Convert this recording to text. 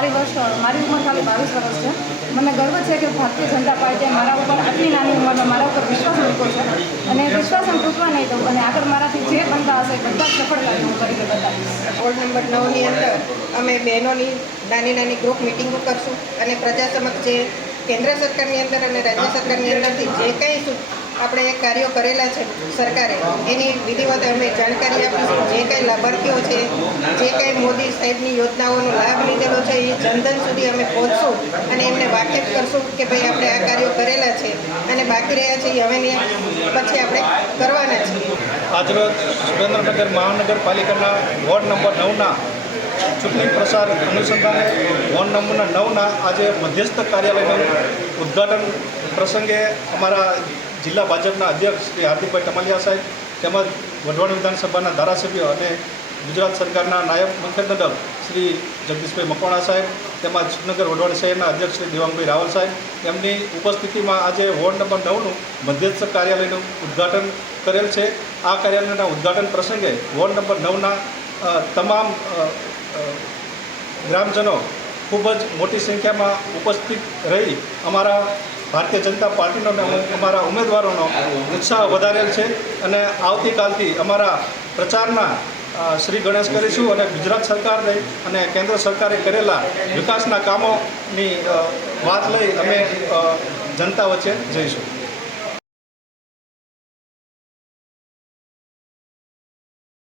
મારી ઉંમર ખાલી 22 વર્ષ છે। મને ગર્વ છે કે ભારતીય જનતા પાર્ટીએ મારા ઉપર આટલી નાની ઉંમરમાં મારા ઉપર વિશ્વાસ મૂક્યો છે અને વિશ્વાસ હું તૂટવા નહીં દઉં અને આગળ મારાથી જે બનતા હશે બધા જ સફળતાથી હું કરીને બતાવીશ। વોર્ડ નંબર 9ની અંદર અમે બહેનોની નાની ગ્રુપ મિટિંગો કરશું અને પ્રજા સમક્ષ જે કેન્દ્ર સરકારની અંદર અને રાજ્ય સરકારની અંદરથી જે કંઈ આપણે કાર્યો કરેલા છે સરકારે એની વિધિવત અમે જાણકારી આપીશું। જે કંઈ લાભાર્થીઓ છે, જે કંઈ મોદી સાહેબની યોજનાઓનો લાભ લીધેલો છે એ જનધન સુધી અમે પહોંચશું અને એમને વાકેફ કરશું કે ભાઈ આપણે આ કાર્યો કરેલા છે અને બાકી રહ્યા છે એ હવે પછી આપણે કરવાના છીએ। આજરોજ સુરેન્દ્રનગર મહાનગરપાલિકાના વોર્ડ નંબર 9ના ચૂંટણી પ્રચાર અનુસંધાને વોર્ડ નંબર 9ના આજે મધ્યસ્થ કાર્યાલયનું ઉદ્ઘાટન પ્રસંગે અમારા જિલ્લા ભાજપના અધ્યક્ષ શ્રી હાર્દિકભાઈ ટમાલિયા સાહેબ તેમજ વઢવાણ વિધાનસભાના ધારાસભ્ય અને ગુજરાત સરકારના નાયબ મુખ્યમંત્રી શ્રી જગદીશભાઈ મકવાણા સાહેબ તેમજ સુરનગર વઢવાણ શહેરના અધ્યક્ષ શ્રી દેવાંગભાઈ રાવલ સાહેબ એમની ઉપસ્થિતિમાં આજે વોર્ડ નંબર 9નું મધ્યસ્થ કાર્યાલયનું ઉદ્ઘાટન કરેલ છે। આ કાર્યાલયના ઉદ્ઘાટન પ્રસંગે વોર્ડ નંબર 9ના તમામ ગ્રામજનો ખૂબ જ મોટી સંખ્યામાં ઉપસ્થિત રહી અમારા ભારતીય જનતા પાર્ટીનો અને અમારા ઉમેદવારોનો ઉત્સાહ વધારેલ છે અને આવતીકાલથી અમારા પ્રચારના શ્રી ગણેશ કરીશું અને ગુજરાત સરકારે અને કેન્દ્ર સરકારે કરેલા વિકાસના કામોની વાત લઈ અમે જનતા વચ્ચે જઈશું।